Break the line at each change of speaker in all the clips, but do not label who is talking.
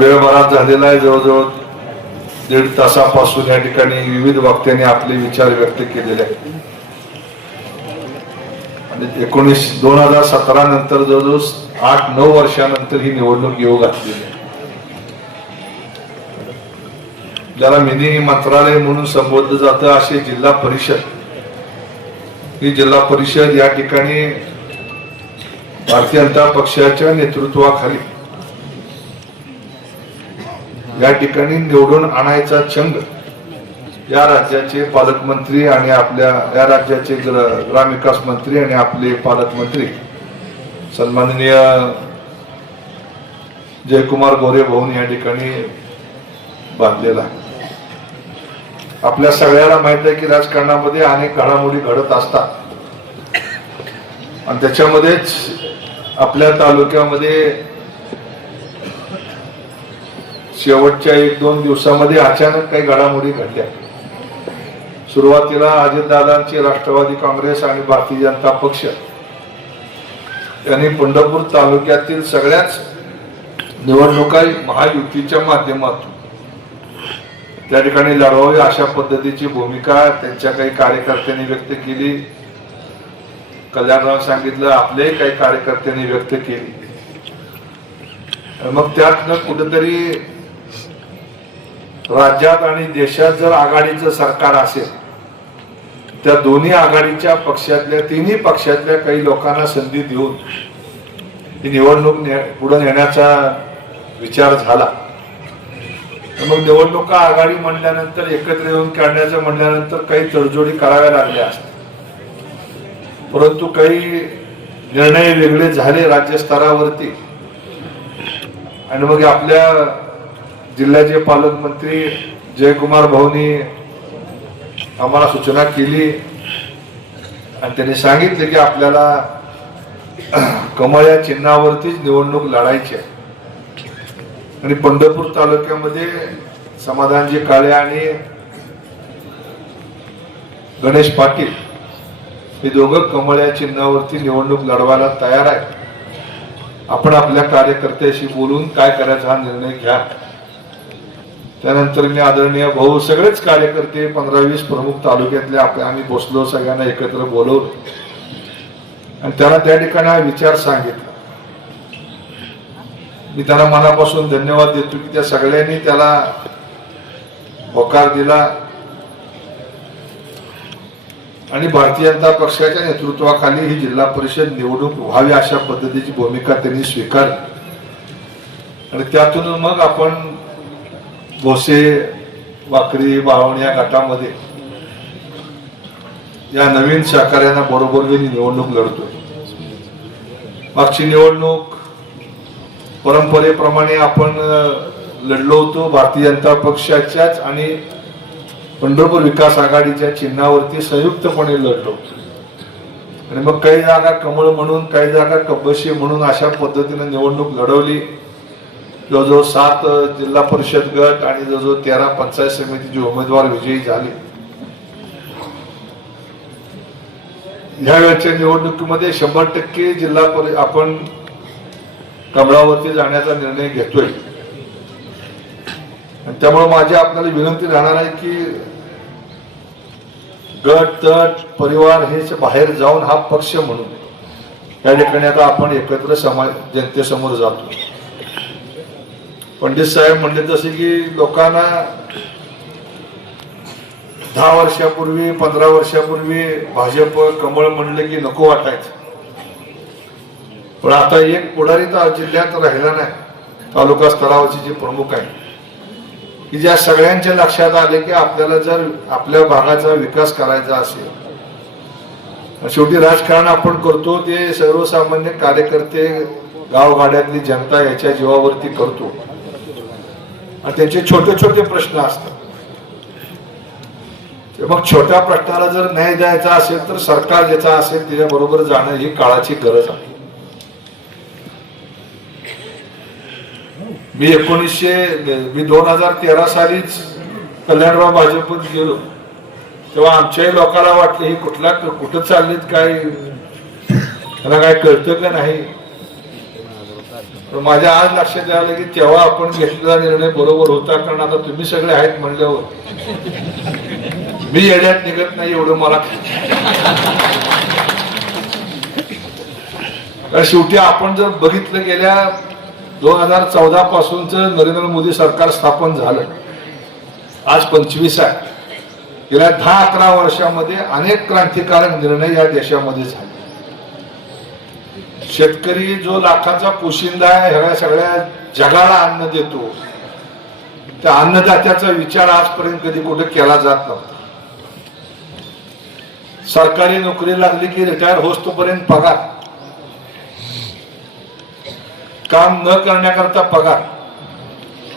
वेळ बराच झालेला आहे. जवळजवळ दीड तासापासून या ठिकाणी विविध वक्त्यांनी आपले विचार व्यक्त केलेले आहेत. आणि एकोणीस दोन हजार सतरा नंतर जवळजवळ आठ नऊ वर्षानंतर ही निवडणूक येऊ घातलेली आहे. ज्याला मिनी मंत्रालय म्हणून संबोधलं जातं असे जिल्हा परिषद. ही जिल्हा परिषद या ठिकाणी भारतीय जनता पक्षाच्या नेतृत्वाखाली या ठिकाणी निवडून आणायचा छंद या राज्याचे पालकमंत्री आणि आपल्या या राज्याचे ग्रामविकास मंत्री आणि आपले पालकमंत्री सन्माननीय जयकुमार गोरे भाऊन या ठिकाणी बांधलेला आपल्या सगळ्याला माहीत आहे की राजकारणामध्ये अनेक घडामोडी घडत असतात. आणि त्याच्यामध्येच आपल्या तालुक्यामध्ये शेवटच्या एक दोन दिवसामध्ये अचानक काही घडामोडी घडल्या. सुरुवातीला अजितदादांचे राष्ट्रवादी काँग्रेस आणि भारतीय जनता पक्ष. यांनी पंढरपूर तालुक्यातील सगळ्याच निवडणुका महायुतीच्या माध्यमातून त्या ठिकाणी लढवावी अशा पद्धतीची भूमिका त्यांच्या काही कार्यकर्त्यांनी व्यक्त केली. कल्याणराव सांगितलं आपलेही काही कार्यकर्त्यांनी व्यक्त केली. मग त्यातनं कुठेतरी राज्यात आणि देशात जर आघाडीचं सरकार असेल त्या दोन्ही आघाडीच्या पक्षातल्या तिन्ही पक्षातल्या काही लोकांना संधी देऊन ही निवडणूक ने- पुढे नेण्याचा विचार झाला. तर मग निवडणुका आघाडी म्हणल्यानंतर एकत्र येऊन काढण्याचं म्हणल्यानंतर काही तडजोडी कराव्या लागल्या असतात परंतु काही निर्णय वेगळे झाले राज्यस्तरावरती. आणि मग आपल्या जिल्ह्याचे पालकमंत्री जयकुमार भाऊनी आम्हाला सूचना केली आणि त्यांनी सांगितले की आपल्याला कमळ या चिन्हावरतीच निवडणूक लढायची आहे. आणि पंढरपूर तालुक्यामध्ये समाधानजी काळे आणि गणेश पाटील हे दोघं कमळ या चिन्हावरती निवडणूक लढवायला तयार आहे आपण आपल्या कार्यकर्त्याशी बोलून काय करायचा हा निर्णय घ्या. त्यानंतर मी आदरणीय भाऊ सगळेच कार्यकर्ते पंधरा वीस प्रमुख तालुक्यातले आपल्या आम्ही बसलो सगळ्यांना एकत्र बोलवलं. आणि त्यांना त्या ठिकाणी हा विचार सांगितला. मी त्यांना मनापासून धन्यवाद देतो की त्या सगळ्यांनी त्याला होकार दिला. आणि भारतीय जनता पक्षाच्या नेतृत्वाखाली ही जिल्हा परिषद निवडणूक व्हावी अशा पद्धतीची भूमिका त्यांनी स्वीकारली. आणि त्यातून मग आपण भोसे वाकडी बावण या गटामध्ये या नवीन सहकार्यांना बरोबर घेऊन निवडणूक लढतोय. मागची निवडणूक परंपरेप्रमाणे आपण लढलो होतो भारतीय जनता पक्षाच्याच आणि पंढरपूर विकास आघाडीच्या चिन्हावरती संयुक्तपणे लढलो. आणि मग काही जागा कमळ म्हणून काही जागा कब्बशी म्हणून अशा पद्धतीने निवडणूक लढवली. जवळजवळ सात जिल्हा परिषद गट आणि जवळजवळ तेरा पंचायत समितीचे उमेदवार विजयी झाले. ह्या वेळच्या निवडणुकीमध्ये शंभर टक्के जिल्हा परि आपण कमळावरती जाण्याचा निर्णय घेतोय. आणि त्यामुळे माझी आपल्याला विनंती राहणार आहे की गट तट परिवार हे बाहेर जाऊन हा पक्ष म्हणून या ठिकाणी आता आपण एकत्र समाज जनतेसमोर जातो. पंडित साहेब म्हणले तसे की लोकांना दहा वर्षापूर्वी पंधरा वर्षापूर्वी भाजप कमळ म्हणलं की नको वाटायचं. पण आता एक पुढारी तर जिल्ह्यात राहिला नाही. तालुका स्तरावरचे जे प्रमुख आहे. की ज्या सगळ्यांच्या लक्षात आले की आपल्याला जर आपल्या भागाचा विकास करायचा असेल शेवटी राजकारण आपण करतो ते सर्वसामान्य कार्यकर्ते गावगाड्यातली जनता याच्या जीवावरती करतो. त्याचे छोटे छोटे प्रश्न असतात. मग छोट्या प्रश्नाला जर न्याय द्यायचा असेल तर सरकार ज्याचा असेल त्याच्या बरोबर जाणं ही काळाची गरज आहे. मी एकोणीसशे मी दोन हजार तेरा सालीच कल्याणराव भाजपत गेलो. तेव्हा आमच्याही लोकांना वाटलं ही कुठला कुठं चाललीत? काय त्याला काय कळतं का नाही? माझ्या आज लक्षात आलं की तेव्हा आपण घेतलेला निर्णय बरोबर होता कारण आता तुम्ही सगळे आहेत म्हणल्यावर. मी येण्यात निघत नाही एवढं मला. शेवटी आपण जर बघितलं गेल्या दोन हजार चौदा पासूनच नरेंद्र मोदी सरकार स्थापन झालं. आज पंचवीस आहे. गेल्या दहा अकरा वर्षामध्ये अनेक क्रांतिकारक निर्णय या देशामध्ये झाले. शेतकरी जो लाखाचा पोशिंदा आहे ह्या सगळ्या जगाला अन्न देतो. त्या अन्नदात्याचा विचार आजपर्यंत कधी कुठे केला जात नव्हता. सरकारी नोकरी लागली की रिटायर होस्तोपर्यंत पगार. काम न करण्याकरता पगार.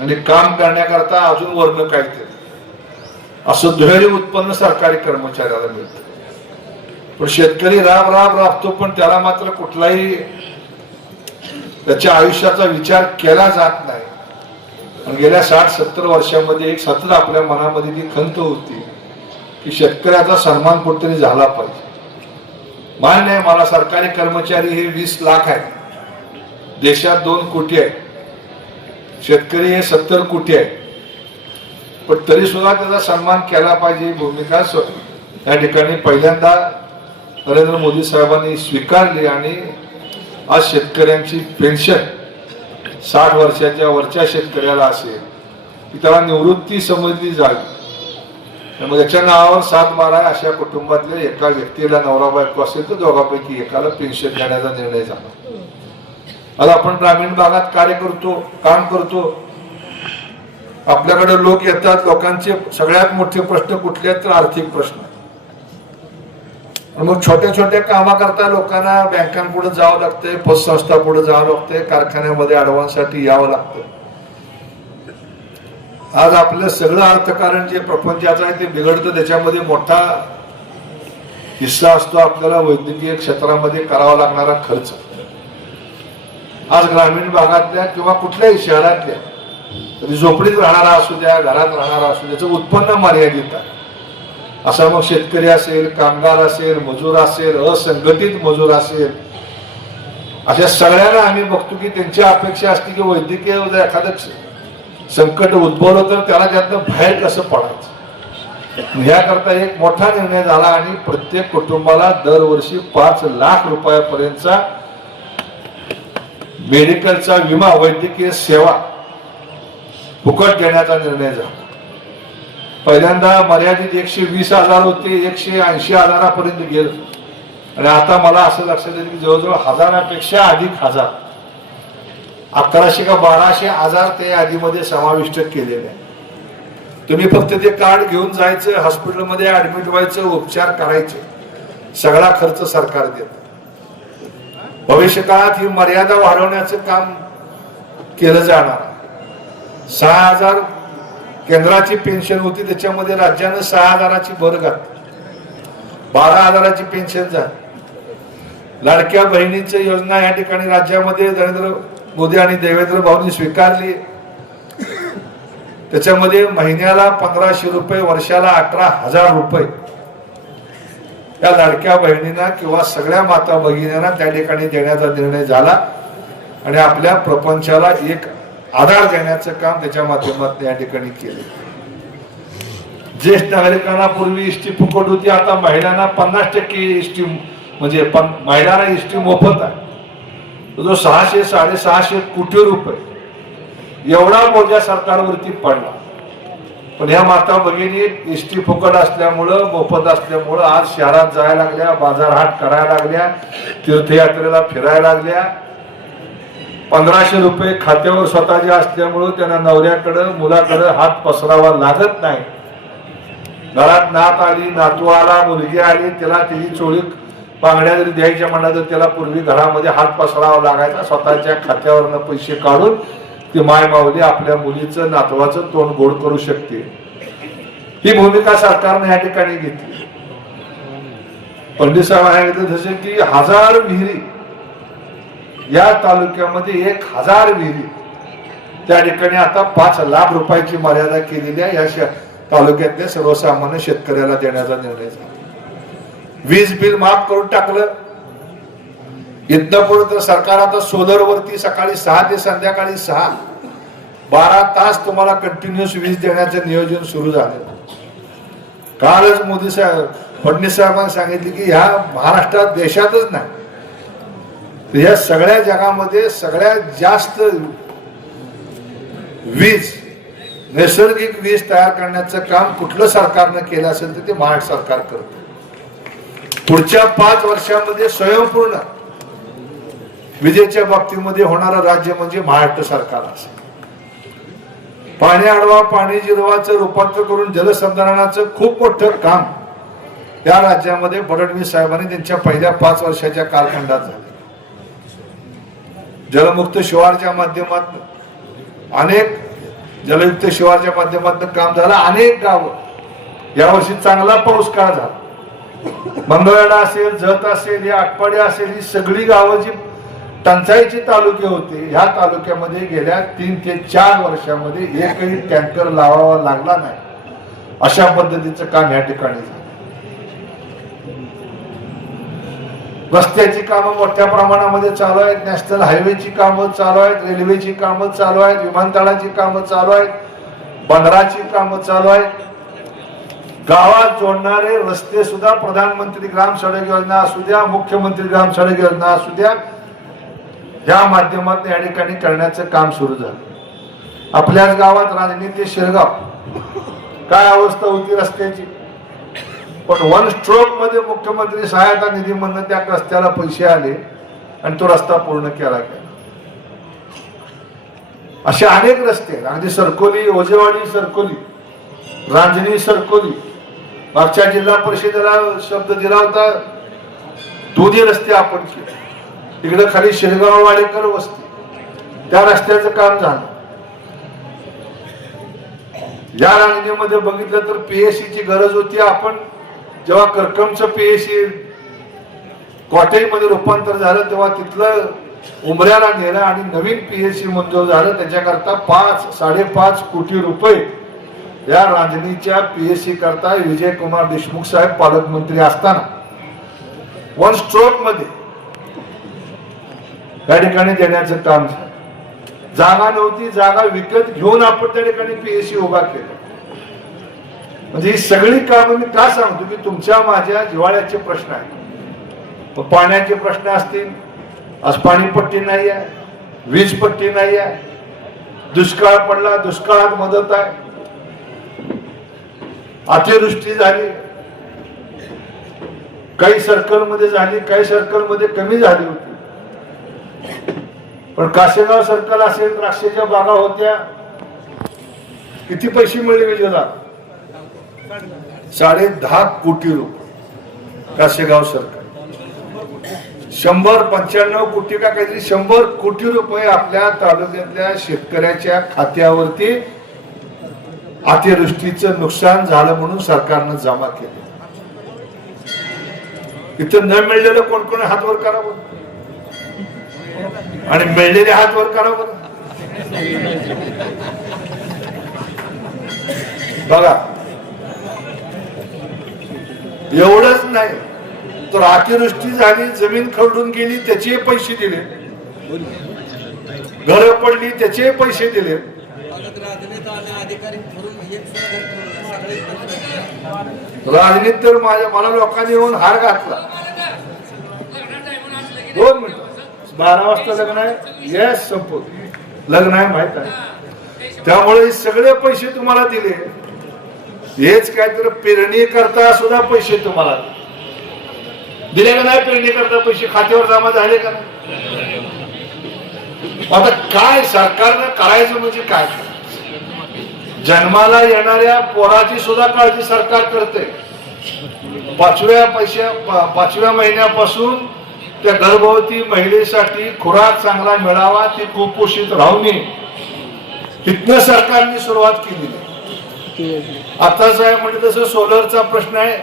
आणि काम करण्याकरता अजून वर्ण काहीतरी. असं दुहेरी उत्पन्न सरकारी कर्मचाऱ्याला मिळतं. पण शेतकरी राब राब राबतो पण त्याला मात्र कुठलाही त्याच्या आयुष्याचा विचार केला जात नाही. पण गेल्या साठ सत्तर वर्षामध्ये एक सतत आपल्या मनामध्ये ती खंत होती की शेतकऱ्याचा सन्मान कुठतरी झाला पाहिजे. मान्य आहे मला सरकारी कर्मचारी हे वीस लाख आहेत. देशात दोन कोटी आहेत. शेतकरी हे सत्तर कोटी आहेत. पण तरी सुद्धा त्याचा सन्मान केला पाहिजे भूमिका या ठिकाणी पहिल्यांदा नरेंद्र मोदी साहेबांनी स्वीकारली आणि आज शेतकऱ्यांची पेन्शन साठ वर्षाच्या वरच्या शेतकऱ्याला असेल की त्याला निवृत्ती समजली जावी मग याच्या नावावर सात बारा अशा कुटुंबातल्या एका व्यक्तीला नवरा बायको असेल तर दोघांपैकी एकाला पेन्शन देण्याचा निर्णय झाला. आज आपण ग्रामीण भागात कार्य करतो काम करतो. आपल्याकडे लोक येतात लोकांचे सगळ्यात मोठे प्रश्न कुठले तर आर्थिक प्रश्न. मग छोट्या छोट्या कामाकरता लोकांना बँकांपुढे जावं लागतंय पतसंस्था पुढे जावं लागतंय कारखान्यामध्ये अडवांसाठी यावं लागतं आज आपलं सगळं अर्थकारण जे प्रपंचाचं आहे ते बिघडतं त्याच्यामध्ये मोठा हिस्सा असतो आपल्याला वैद्यकीय क्षेत्रामध्ये करावा लागणारा खर्च. आज ग्रामीण भागातल्या किंवा कुठल्याही शहरातल्या झोपडीत राहणारा असू द्या घरात राहणारा असू द्याचं उत्पन्न मर्यादित आहे. असा मग शेतकरी असेल कामगार असेल मजूर असेल असंघटित मजूर असेल अशा सगळ्यांना आम्ही बघतो की त्यांची अपेक्षा असते की वैद्यकीय जर एखादं संकट उद्भवलं तर त्याला त्यातनं बाहेर कसं पडायचं? ह्याकरता एक मोठा निर्णय झाला आणि प्रत्येक कुटुंबाला दरवर्षी पाच लाख रुपयापर्यंतचा मेडिकलचा विमा वैद्यकीय सेवा फुकट देण्याचा निर्णय झाला. पहिल्यांदा मर्यादित एकशे वीस हजार होते एकशे ऐंशी हजारापर्यंत गेलं. आणि आता मला असं लक्षात येतं की जवळजवळ हजारापेक्षा अधिक हजार अकराशे का बाराशे हजार ते यादीमध्ये समाविष्ट केलेले आहे. तुम्ही फक्त ते कार्ड घेऊन जायचं हॉस्पिटलमध्ये ऍडमिट व्हायचं उपचार करायचे सगळा खर्च सरकार देत. भविष्य काळात ही मर्यादा वाढवण्याचं काम केलं जाणार सहा हजार केंद्राची पेन्शन होती त्याच्यामध्ये राज्यानं सहा हजाराची भर घातली बारा हजाराची पेन्शन झाली लाडक्या बहिणींची योजना या ठिकाणी राज्यामध्ये नरेंद्र मोदी आणि देवेंद्र भाऊंनी स्वीकारली. त्याच्यामध्ये महिन्याला पंधराशे रुपये वर्षाला अठरा हजार रुपये. या लाडक्या बहिणींना किंवा सगळ्या माता भगिनींना त्या ठिकाणी देण्याचा निर्णय झाला. आणि आपल्या प्रपंचाला एक आधार देण्याचं काम त्याच्या माध्यमातून या ठिकाणी केलं. ज्येष्ठ नागरिकांना पूर्वी इष्टी फुकट होती आता महिलांना पन्नास टक्के इष्टी म्हणजे महिलांना इष्टी मोफत आहे. जो सहाशे साडेसहाशे कोटी रुपये एवढा मोठ्या सरकारवरती पडला. पण ह्या माता भगिनी एसटी फुकट असल्यामुळं मोफत असल्यामुळं आज शहरात जायला लागल्या बाजारहाट करायला लागल्या तीर्थयात्रेला फिरायला लागल्या. पंधराशे रुपये खात्यावर स्वतःचे असल्यामुळं त्यांना नवऱ्याकडं मुलाकडं हात पसरावा लागत नाही. घरात नात आली नातू आला मुलगी आली त्याला तिची चोळी बांगड्या जरी द्यायच्या म्हणला तर त्याला पूर्वी घरामध्ये हात पसरावा लागायचा स्वतःच्या खात्यावरनं पैसे काढून ती माय माऊली आपल्या मुलीचं नातवाचं तोंड गोड करू शकते. ही भूमिका सरकारने या ठिकाणी घेतली. पंडित साहेब सांगितलं जसे की हजार विहिरी या तालुक्यामध्ये एक हजार विहिरी. त्या ठिकाणी आता पाच लाख रुपयाची मर्यादा केलेली आहे. या तालुक्यातल्या सर्वसामान्य शेतकऱ्याला देण्याचा निर्णय झाला. वीज बिल माफ करून टाकलं. इथनं पुढे तर सरकार आता सोलरवरती सकाळी सहा ते संध्याकाळी सहा बारा तास तुम्हाला कंटिन्युअस वीज देण्याचं नियोजन सुरू झालं. कालच मोदी साहेब फडणवीस साहेबांनी सांगितले की ह्या महाराष्ट्रात देशातच नाही या सगळ्या जगामध्ये सगळ्यात जास्त वीज नैसर्गिक वीज तयार करण्याचं काम कुठलं सरकारनं केलं असेल तर ते महाराष्ट्र सरकार करतं. पुढच्या पाच वर्षामध्ये स्वयंपूर्ण विजेच्या बाबतीमध्ये होणारं राज्य म्हणजे महाराष्ट्र सरकार असेल. पाणी अडवा पाणी जिरवाचं रूपांतर करून जलसंधारणाचं खूप मोठं काम त्या राज्यामध्ये फडणवीस साहेबांनी त्यांच्या पहिल्या पाच वर्षाच्या कालखंडात झालं. जलमुक्त शिवारच्या माध्यमातून अनेक जलयुक्त शिवारच्या माध्यमातून काम झालं. अनेक गावं. यावर्षी चांगला पाऊस काळ झाला. मंगळवेढा असेल जत असेल या आटपाडी असेल ही सगळी गावं जी टंचाईची तालुके होते ह्या तालुक्यामध्ये गेल्या तीन ते चार वर्षामध्ये एकही टँकर लावावा लागला नाही. अशा पद्धतीचं काम या ठिकाणी झालं. रस्त्याची कामं मोठ्या प्रमाणामध्ये चालू आहेत नॅशनल हायवेची कामं चालू आहेत रेल्वेची कामं चालू आहेत विमानतळाची कामं चालू आहेत बंदराची कामं चालू आहेत. गावात जोडणारे रस्ते सुद्धा प्रधानमंत्री ग्राम सडक योजना असू द्या मुख्यमंत्री ग्राम सडक योजना असू द्या या माध्यमातून या ठिकाणी करण्याचं काम सुरू झालं. आपल्याच गावात राजनीती शिरगाव. काय अवस्था होती रस्त्याची? पण वन स्ट्रोकमध्ये मुख्यमंत्री सहायता निधी म्हणून त्या रस्त्याला पैसे आले आणि तो रस्ता पूर्ण केला गेला. असे अनेक रस्ते आहेत. अगदी सरकोली ओजेवाडी सरकोली रांजणी सरकोली. मागच्या जिल्हा परिषदेला शब्द दिला होता दोन्ही रस्ते आपण केले. तिकडे खाली शिरगाव वाडेकर वस्ती. त्या रस्त्याचं काम झालं. या रांजणीमध्ये बघितलं तर पीएससीची गरज होती आपण जेव्हा करकमचं पीएससी कॉटेजमध्ये रूपांतर झालं तेव्हा तिथलं उमऱ्याला नेलं आणि नवीन पीएससी मंजूर झालं. त्याच्याकरता पाच साडेपाच कोटी रुपये या रांजणीच्या पीएससी करता विजय कुमार देशमुख साहेब पालकमंत्री असताना. वन स्ट्रोकमध्ये त्या ठिकाणी देण्याचं काम झालं. जागा नव्हती जागा विकत घेऊन आपण त्या ठिकाणी पीएससी उभा केला. म्हणजे ही सगळी कामं मी का सांगतो की तुमच्या माझ्या जिवाळ्याचे प्रश्न आहेत. मग पाण्याचे प्रश्न असतील आज पाणीपट्टी नाही आहे वीज पट्टी नाही आहे दुष्काळ पडला दुष्काळात मदत आहे. अतिवृष्टी झाली. काही सर्कलमध्ये झाली काही सर्कलमध्ये कमी झाली होती. पण कासेगाव सर्कल असेल द्राक्षेच्या बागा होत्या. किती पैसे मिळले विजयला साडे दहा कोटी रुपये. काशेगाव सरकार. शंभर पंच्याण्णव कोटी का काहीतरी शंभर कोटी रुपये आपल्या तालुक्यातल्या शेतकऱ्याच्या खात्यावरती अतिवृष्टीचं नुकसान झालं म्हणून सरकारनं जमा केलं. इथं न मिळलेलं कोण कोण हात वर करावं? आणि मिळलेले हात वर करावं? बघा एवढंच नाही. तर अतिवृष्टी झाली जमीन खरडून गेली त्याचे पैसे दिले. घर पडली त्याचे पैसे दिले. राजनीत तर माझ्या मला लोकांनी येऊन हार घातला. दोन मिनिट. बारा वाजता लग्न आहे. येस संपत लग्न आहे माहीत आहे. त्यामुळे सगळे पैसे तुम्हाला दिले. हेच काय तर पेरणी करता सुद्धा पैसे तुम्हाला. दिले. का नाही पेरणी करता पैसे? खात्यावर जमा झाले का? आता काय सरकारनं करायचं म्हणजे काय? जन्माला येणाऱ्या पोराची सुद्धा काळजी सरकार करते. पाचव्या पैशा पाचव्या महिन्यापासून त्या गर्भवती महिलेसाठी खुराक चांगला मिळावा ती कुपोषित राहू नये. तिथनं सरकारने सुरुवात केली. आता साहेब म्हणजे तसं सोलरचा प्रश्न आहे.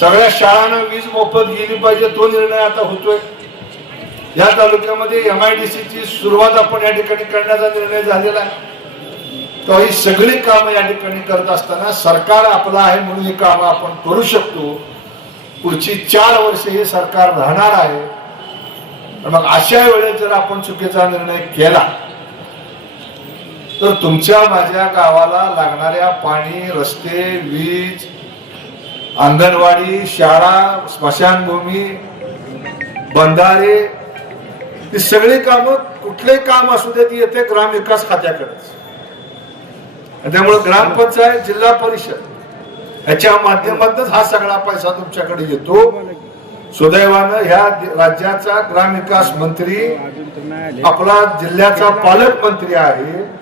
सगळ्या शाळांना वीज मोफत गेली पाहिजे तो निर्णय आता होतोय. या तालुक्यामध्ये एम आय डी सीची सुरुवात आपण या ठिकाणी करण्याचा निर्णय झालेला आहे. तर ही सगळी कामं या ठिकाणी करत असताना सरकार आपलं आहे म्हणून ही कामं आपण करू शकतो. पुढची चार वर्ष हे सरकार राहणार आहे. मग अशा वेळेस जर आपण चुकीचा निर्णय केला तर तुमच्या माझ्या गावाला लागणाऱ्या पाणी रस्ते वीज अंगणवाडी शाळा स्मशानभूमी बंधारे ही सगळी कामं कुठले काम असू देत ती येते ग्रामविकास खात्याकडेच. त्यामुळे ग्रामपंचायत जिल्हा परिषद याच्या माध्यमातूनच हा सगळा पैसा तुमच्याकडे येतो. सुदैवानं ह्या राज्याचा ग्रामविकास मंत्री आपला जिल्ह्याचा पालकमंत्री आहे.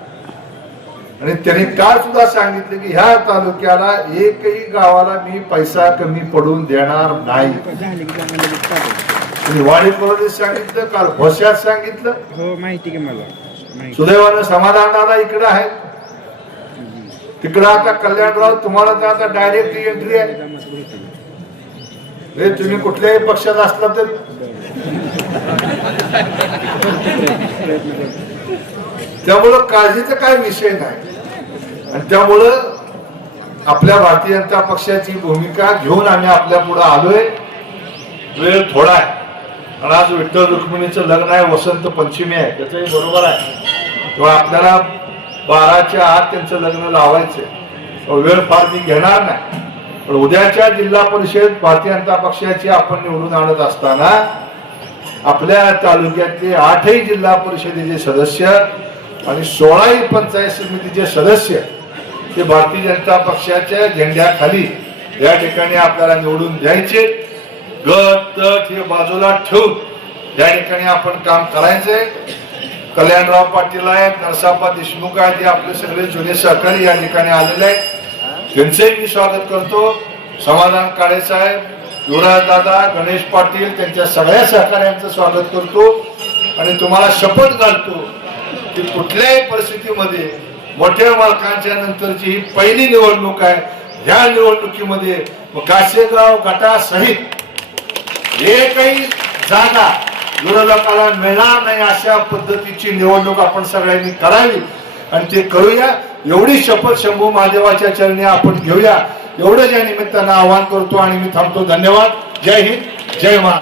आणि त्यांनी काल सुद्धा सांगितले की ह्या तालुक्याला एकही गावाला मी पैसा कमी पडून देणार नाही. त्यांनी वाडीमध्ये सांगितलं काल भोश्यात सांगितलं.
हो माहिती की मला.
सुदैवानं समाधान दादा इकडे आहे. तिकडं आता कल्याणराव तुम्हाला तर आता डायरेक्ट एंट्री आहे. तुम्ही कुठल्याही पक्षात असला तरी. त्यामुळं काळजीचा काय विषय नाही. आणि त्यामुळं आपल्या भारतीय जनता पक्षाची भूमिका घेऊन आम्ही आपल्या पुढे आलोय. वेळ थोडा आहे. आणि आज विठ्ठल रुक्मिणीचं लग्न आहे वसंत पंचमी आहे त्याचंही बरोबर आहे. तेव्हा आपल्याला बाराच्या आत त्यांचं लग्न लावायचं वेळ फार मी घेणार नाही. पण उद्याच्या जिल्हा परिषद भारतीय जनता पक्षाची आपण निवडून आणत असताना आपल्या तालुक्यातले आठही जिल्हा परिषदेचे सदस्य आणि सोळाही पंचायत समितीचे सदस्य ते भारतीय जनता पक्षाच्या झेंड्याखाली या ठिकाणी आपल्याला निवडून द्यायचे. गट तट हे बाजूला ठेवून या ठिकाणी आपण काम करायचंय कल्याणराव पाटील आहेत नरसाप्पा देशमुख आहेत हे आपले सगळे जुने सहकारी या ठिकाणी आलेले आहेत. त्यांचंही मी स्वागत करतो. समाधान काळे साहेब युवराज दादा गणेश पाटील त्यांच्या सगळ्या सहकार्यांचं स्वागत करतो. आणि तुम्हाला शपथ घालतो की कुठल्याही परिस्थितीमध्ये मोठ्या मालकांच्या नंतरची ही पहिली निवडणूक आहे. ह्या निवडणुकीमध्ये काशेगाव गटासहित एकही जागा विरोधकाला मिळणार नाही अशा पद्धतीची निवडणूक आपण सगळ्यांनी करावी. आणि ते करूया. एवढी शपथ शंभू महादेवाच्या चरणी आपण घेऊया. एवढं या निमित्तानं आवाहन करतो आणि मी थांबतो. धन्यवाद. जय हिंद. जय महा